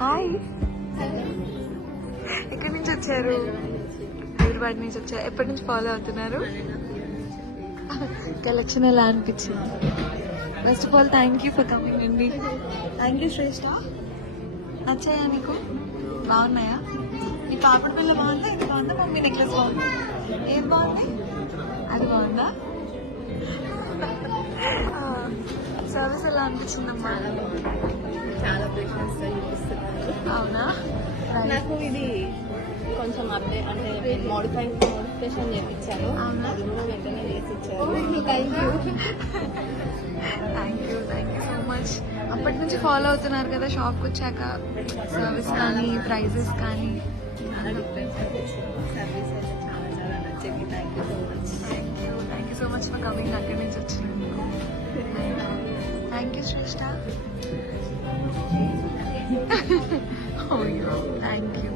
Hi, ఎక్కడి నుంచి వచ్చారు? హైదరాబాద్ నుంచి వచ్చారు. ఎప్పటి నుంచి ఫాలో అవుతున్నారు? కలెక్షన్ ఎలా అనిపించింది? First of all thank you for coming అండి. థ్యాంక్ యూ శ్రేష్ఠ. నచ్చాయా నీకు? బాగున్నాయా? ఈ పాపడి పిల్ల బాగుందా? ఇది బాగుందా? మమ్మీ నెక్లెస్ బాగుందా? ఏం బాగుంది? అది బాగుందా? సర్వీస్ ఎలా అనిపించిందమ్మా? చాలా పేషెన్స్ అవునా? నాకు ఇది కొంచెం అప్డేట్ అంటే మోడిఫికేషన్ చేయించాను. అది కూడా వెంటనే చేసి ఇచ్చారు. Thank you so much. అప్పటి నుంచి ఫాలో అవుతున్నారు కదా షాప్కి వచ్చాక? సర్వీస్ కానీ ప్రైజెస్ కానీ చాలా డిఫరెన్స్ అనిపించింది. సర్వీస్ అయితే చాలా చాలా నచ్చింది. Thank you so much. For coming. అక్కడి నుంచి వచ్చినందుకు thank you Shreshtha. Thank you.